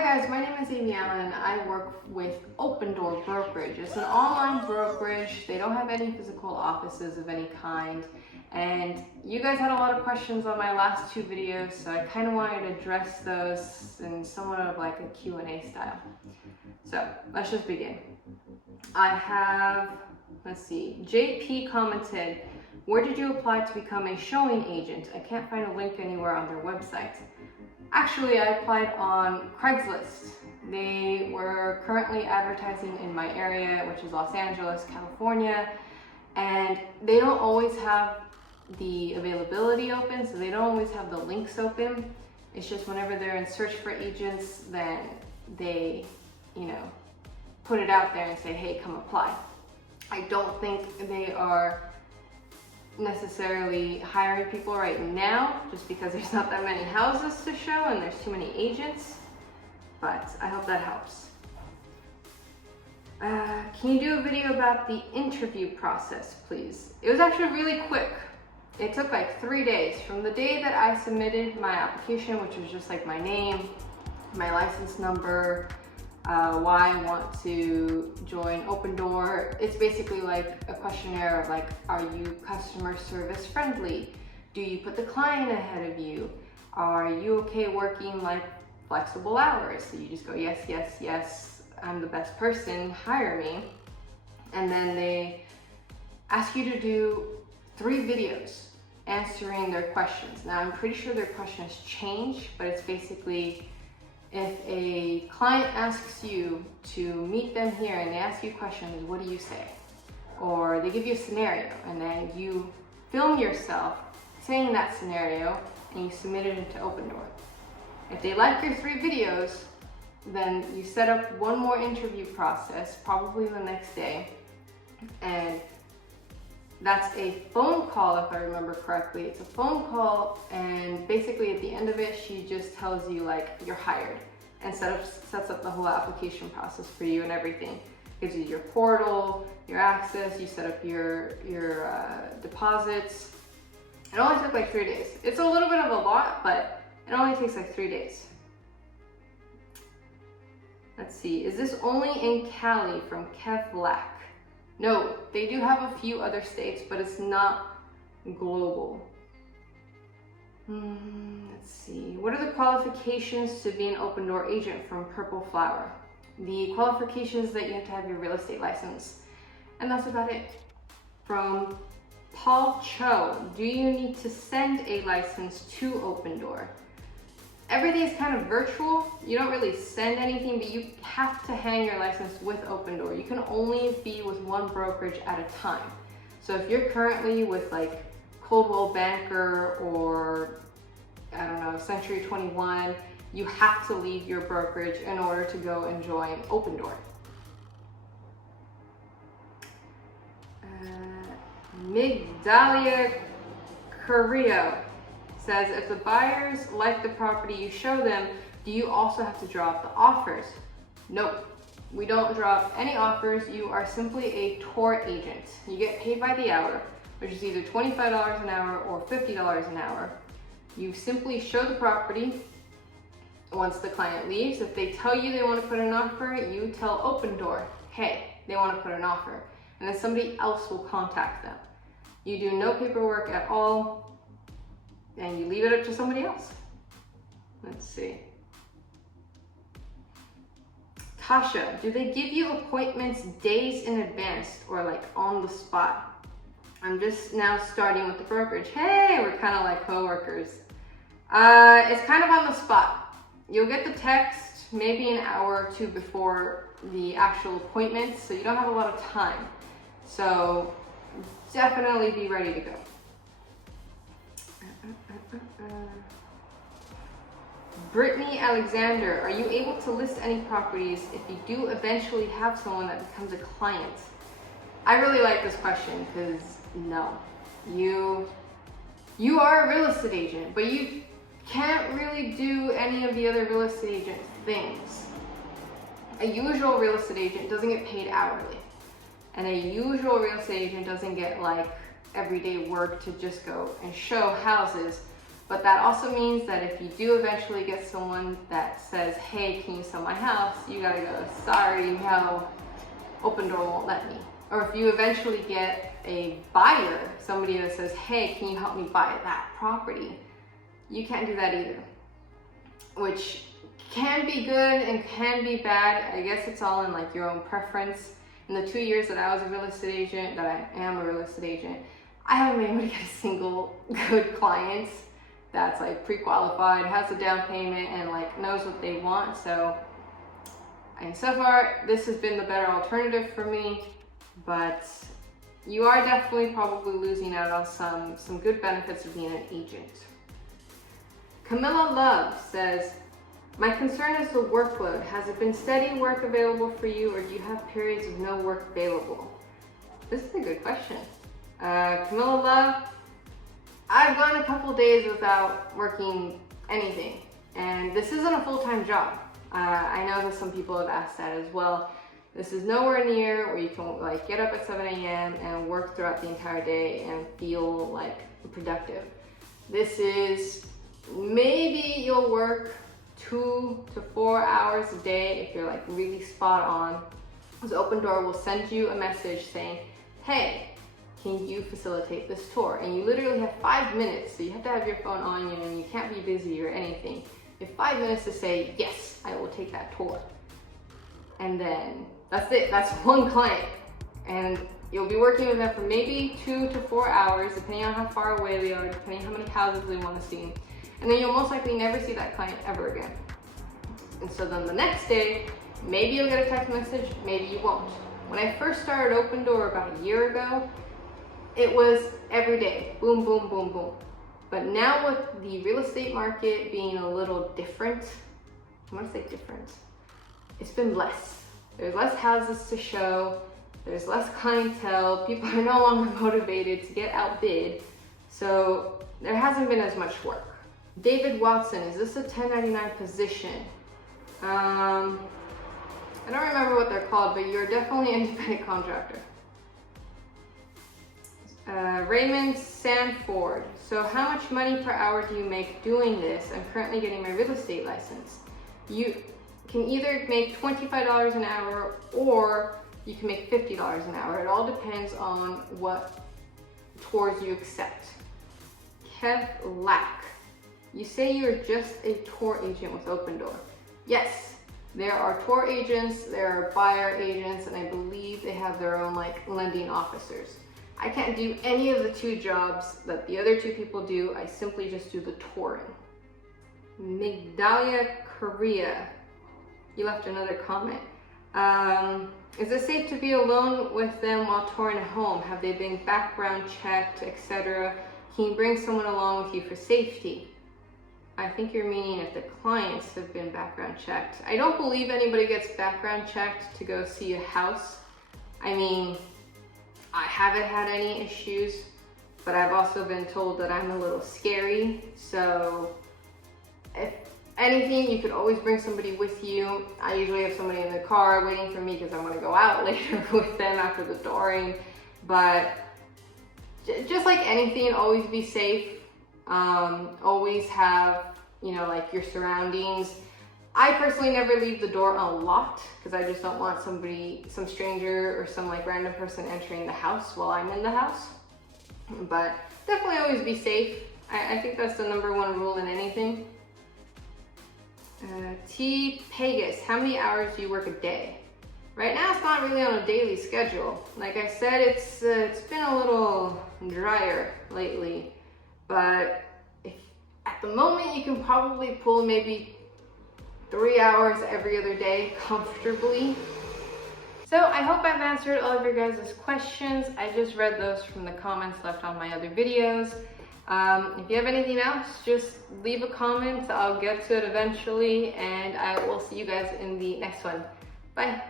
Hi guys, my name is Amy Allen. I work with Opendoor Brokerage. It's an online brokerage. They don't have any physical offices of any kind. And you guys had a lot of questions on my last two videos, so I kind of wanted to address those in somewhat of like a Q&A style. So let's just begin. I have, let's see, JP commented, where did you apply to become a showing agent? I can't find a link anywhere on their website. Actually, I applied on Craigslist. They were currently advertising in my area, which is Los Angeles, California, and they don't always have the availability open, so they don't always have the links open. It's just whenever they're in search for agents, then they, put it out there and say, hey, come apply. I don't think they are necessarily hiring people right now just because there's not that many houses to show and there's too many agents, but I hope that helps. Can you do a video about the interview process, please? It was actually really quick. It took like 3 days from the day that I submitted my application, which was just like my name, my license number, why I want to join Opendoor. It's basically like a questionnaire of like, are you customer service friendly? Do you put the client ahead of you? Are you okay working like flexible hours? So you just go, yes, yes, yes, I'm the best person, hire me. And then they ask you to do 3 videos answering their questions. Now I'm pretty sure their questions change, but it's basically, if a client asks you to meet them here and they ask you questions, what do you say? Or they give you a scenario and then you film yourself saying that scenario and you submit it into Opendoor. If they like your 3 videos, then you set up one more interview process, probably the next day, and that's a phone call, if I remember correctly. It's a phone call, and basically at the end of it, she just tells you like you're hired and sets up the whole application process for you and everything. Gives you your portal, your access, you set up your deposits. It only took like 3 days. It's a little bit of a lot, but it only takes like 3 days. Let's see, is this only in Cali from Kev Black? No, they do have a few other states, but it's not global. Let's see. What are the qualifications to be an Opendoor agent from Purple Flower? The qualifications that you have to have your real estate license. And that's about it. From Paul Cho, do you need to send a license to Opendoor? Everything is kind of virtual. You don't really send anything, but you have to hang your license with Opendoor. You can only be with one brokerage at a time. So if you're currently with like Coldwell Banker or, I don't know, Century 21, you have to leave your brokerage in order to go and join Opendoor. Migdalia Carrillo says, if the buyers like the property you show them, do you also have to drop the offers? Nope, we don't drop any offers. You are simply a tour agent. You get paid by the hour, which is either $25 an hour or $50 an hour. You simply show the property. Once the client leaves, if they tell you they want to put an offer, you tell Opendoor, hey, they want to put an offer. And then somebody else will contact them. You do no paperwork at all, and you leave it up to somebody else. Let's see. Tasha, do they give you appointments days in advance or like on the spot? I'm just now starting with the brokerage. Hey, we're kind of like coworkers. It's kind of on the spot. You'll get the text maybe an hour or 2 before the actual appointment, so you don't have a lot of time. So definitely be ready to go. Brittany Alexander, are you able to list any properties if you do eventually have someone that becomes a client? I really like this question because no, you are a real estate agent, but you can't really do any of the other real estate agent things. A usual real estate agent doesn't get paid hourly, and a usual real estate agent doesn't get like everyday work to just go and show houses But that also means that if you do eventually get someone that says, hey, can you sell my house? You gotta go, sorry, no, Opendoor won't let me. Or if you eventually get a buyer, somebody that says, hey, can you help me buy that property? You can't do that either, which can be good and can be bad. I guess it's all in like your own preference. In the 2 years that I was a real estate agent, that I am a real estate agent, I haven't been able to get a single good client that's like pre-qualified, has a down payment, and like knows what they want. So, and so far, this has been the better alternative for me, but you are definitely probably losing out on some good benefits of being an agent. Camilla Love says, my concern is the workload. Has it been steady work available for you, or do you have periods of no work available? This is a good question. Camilla Love, I've gone a couple days without working anything, and this isn't a full-time job. I know that some people have asked that as well. This is nowhere near where you can like get up at 7 a.m. and work throughout the entire day and feel like productive. This is, maybe you'll work 2 to 4 hours a day if you're like really spot on. Because Opendoor will send you a message saying, hey, can you facilitate this tour? And you literally have 5 minutes, so you have to have your phone on you and you can't be busy or anything. You have 5 minutes to say, yes, I will take that tour. And then that's it, that's one client. And you'll be working with them for maybe 2 to 4 hours, depending on how far away they are, depending on how many houses they want to see. And then you'll most likely never see that client ever again. And so then the next day, maybe you'll get a text message, maybe you won't. When I first started Opendoor about a year ago, it was every day, boom, boom, boom, boom. But now with the real estate market being a little different, I want to say different, it's been less. There's less houses to show, there's less clientele, people are no longer motivated to get outbid, so there hasn't been as much work. David Watson, is this a 1099 position? I don't remember what they're called, but you're definitely an independent contractor. Raymond Sanford, so how much money per hour do you make doing this? I'm currently getting my real estate license. You can either make $25 an hour or you can make $50 an hour. It all depends on what tours you accept. Kev Lack, you say you're just a tour agent with Opendoor. Yes, there are tour agents, there are buyer agents, and I believe they have their own like lending officers. I can't do any of the 2 jobs that the other 2 people do. I simply just do the touring. Migdalia Korea, you left another comment. Is it safe to be alone with them while touring a home? Have they been background checked, etc.? Can you bring someone along with you for safety? I think you're meaning if the clients have been background checked. I don't believe anybody gets background checked to go see a house. I mean, I haven't had any issues, but I've also been told that I'm a little scary. So if anything, you could always bring somebody with you. I usually have somebody in the car waiting for me because I'm gonna go out later with them after the touring. But just like anything, always be safe. Always have, you know, like your surroundings. I personally never leave the door unlocked because I just don't want somebody, some stranger or some like random person entering the house while I'm in the house. But definitely always be safe. I think that's the #1 rule in anything. T. Pegas, how many hours do you work a day? Right now it's not really on a daily schedule. Like I said, it's been a little drier lately, but at the moment you can probably pull maybe 3 hours every other day comfortably. So I hope I've answered all of your guys' questions. I just read those from the comments left on my other videos. If you have anything else, just leave a comment. I'll get to it eventually, and I will see you guys in the next one. Bye.